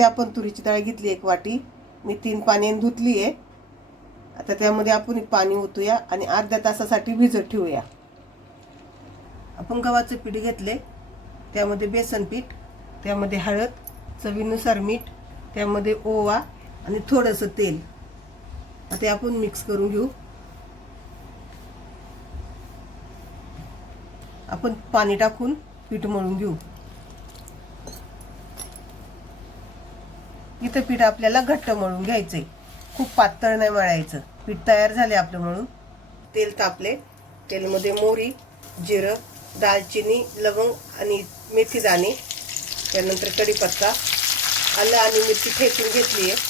इथे आपण तुरीची डाळ घेतली एक वाटी. मी तीन पाण्याने धुतली आहे. आता त्यामध्ये आपण एक पाणी ओतूया आणि अर्ध्या तासासाठी भिजत ठेवूया. आपण गव्हाचं पीठ घेतले त्यामध्ये बेसन पीठ त्यामध्ये हळद चवीनुसार मीठ त्यामध्ये ओवा आणि थोडंसं तेल. आता आपण मिक्स करून घेऊ. आपण पाणी टाकून पीठ मळून घेऊ. इथं पीठ आपल्याला घट्ट मळून घ्यायचंय. खूप पातळ नाही मळायचं. पीठ तयार झाले आपलं म्हणून. तेल तापले. तेलमध्ये मोहरी जिरं दालचिनी लवंग आणि मेथी दाणे. त्यानंतर कढीपत्ता. आलं आणि मिरची ठेचून घेतली आहे.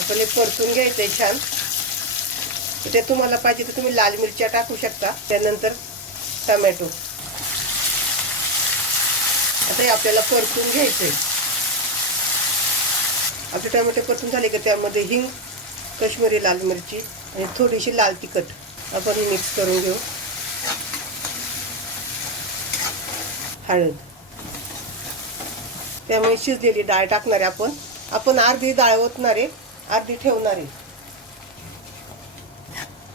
आपण हे परतून घ्यायचं आहे छान इथे तुम्हाला पाहिजे तर तुम्ही लाल मिरच्या टाकू शकता. त्यानंतर टमॅटो. आता हे आपल्याला परतून घ्यायचं आहे आपले टमॅटो परतून झाले की त्यामध्ये हिंग कश्मीरी लाल मिरची आणि थोडीशी लाल तिखट आपण मिक्स करून घेऊ. हळद. त्यामुळे शिजलेली डाळ टाकणार आहे आपण. आपण अर्धी डाळ ओतणार आहे अर्धी ठेवणार आहे.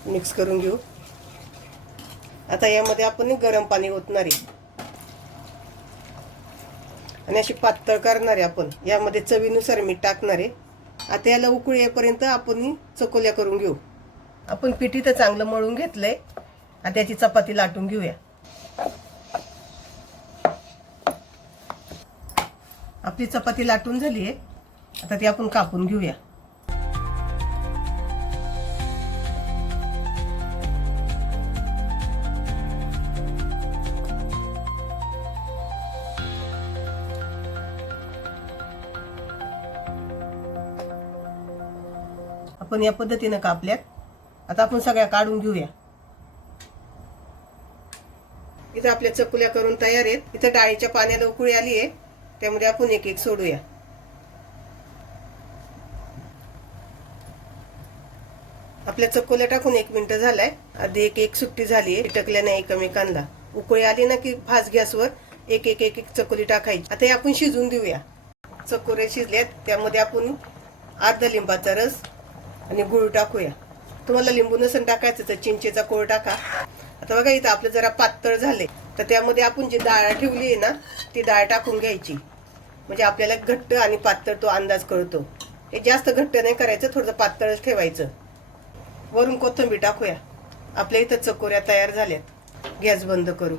मिक्स करून घेऊ. आता यामध्ये आपण गरम पाणी ओतणार आहे. आणि अशी पातळ करणार आहे आपण. यामध्ये चवीनुसार मीठ टाकणार. आहे आता याला उकळी येईपर्यंत आपण चकोल्या करून घेऊ. आपण पिठी तर चांगलं मळून घेतलंय. आता याची चपाती लाटून घेऊया. आपली चपाती लाटून झाली आहे आता ती आपण कापून घेऊया. आपण या पद्धतीनं कापल्यात. आता आपण सगळ्या काढून घेऊया. इथं आपल्या चकुल्या करून तयार आहेत. इथं डाळीच्या पाण्याला उकळी आली आहे. त्यामध्ये आपण एक एक सोडूया. आपल्या चकोल्या टाकून एक मिनिट झालाय. आधी एक एक सुट्टी झाली आहे. नाही एकमेकांना. उकळी आली ना की फास्ट गॅसवर एक एक एक एक चकोली टाकायची. आता हे आपण शिजून देऊया चकोऱ्या शिजल्यात. त्यामध्ये आपण अर्धा लिंबाचा रस आणि गुळ टाकूया. तुम्हाला लिंबू नसून टाकायचं तर चिंचेचा कोळ टाका. आता बघा इथं आपलं जरा पातळ झाले तर त्यामध्ये आपण जी डाळ ठेवली आहे ना ती डाळ टाकून घ्यायची. म्हणजे आपल्याला घट्ट आणि पातळ तो अंदाज कळतो. हे जास्त घट्ट नाही करायचं थोडं पातळच ठेवायचं. वरून कोथिंबीर टाकूया. आपल्या इथं चकोऱ्या तयार झाल्यात. गॅस बंद करू.